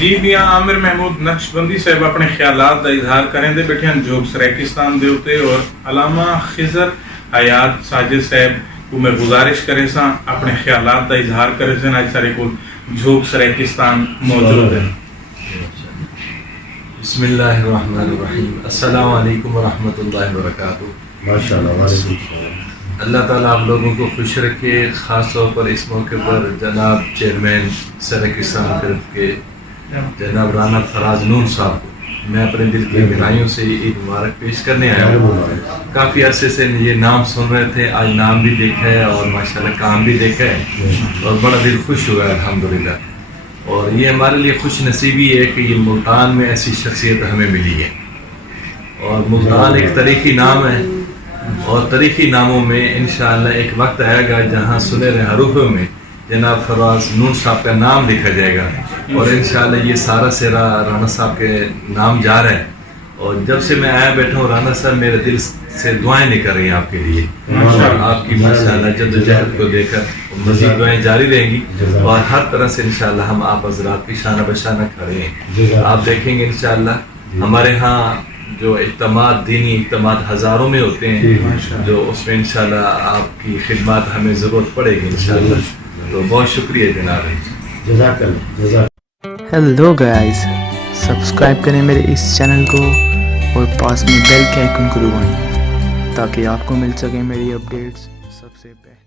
جی میاں عامر محمود نقشبندی صاحب اپنے خیالات کا اظہار کریں دے بیٹھے ہیں جوگ سریکستان دے ہوتے اور علامہ خضر حیات ساجد صاحب کو میں گزارش کرے سا اپنے خیالات کا اظہار کرے سن آج سارے کو جوگ سریکستان موجود ہے. بسم اللہ الرحمن الرحیم. السلام علیکم ورحمۃ اللہ وبرکاتہ. اللہ تعالیٰ آپ لوگوں کو خوش رکھے. خاص طور پر اس موقع پر جناب چیئرمین سریکستان ٹرسٹ کے جناب رانا فراز نون صاحب کو میں اپنے دل کی گہرائیوں سے عید مبارک پیش کرنے آیا ہوں. کافی عرصے سے یہ نام سن رہے تھے, آج نام بھی دیکھا ہے اور ماشاءاللہ کام بھی دیکھا ہے اور بڑا دل خوش ہوا ہے الحمدللہ. اور یہ ہمارے لیے خوش نصیبی ہے کہ یہ ملتان میں ایسی شخصیت ہمیں ملی ہے. اور ملتان ایک تاریخی نام ہے اور تاریخی ناموں میں انشاءاللہ ایک وقت آئے گا جہاں سنہرے حروفوں میں جناب فراز نون صاحب کا نام لکھا جائے گا اور انشاءاللہ یہ سارا سیرا رانا صاحب کے نام جا رہا ہے. اور جب سے میں آیا بیٹھا ہوں رانا صاحب میرے دل سے دعائیں نکل رہی ہیں آپ کے لیے اور آپ کی ماشاءاللہ جدوجہد کو دیکھ کر مزید دعائیں جاری رہیں گی اور ہر طرح سے انشاءاللہ ہم آپ حضرات کی شانہ بشانہ کھڑے ہیں. آپ دیکھیں گے انشاءاللہ ہمارے ہاں جو اجتماعات دینی اجتماعات ہزاروں میں ہوتے ہیں جو اس میں انشاءاللہ آپ کی خدمات ہمیں ضرورت پڑے گی انشاءاللہ. تو بہت شکریہ جناب. ہیلو گائز, سبسکرائب کریں میرے اس چینل کو اور پاس میں بیل کے آئیکن کو دبائیں تاکہ آپ کو مل سکیں میری اپڈیٹس سب سے پہلے.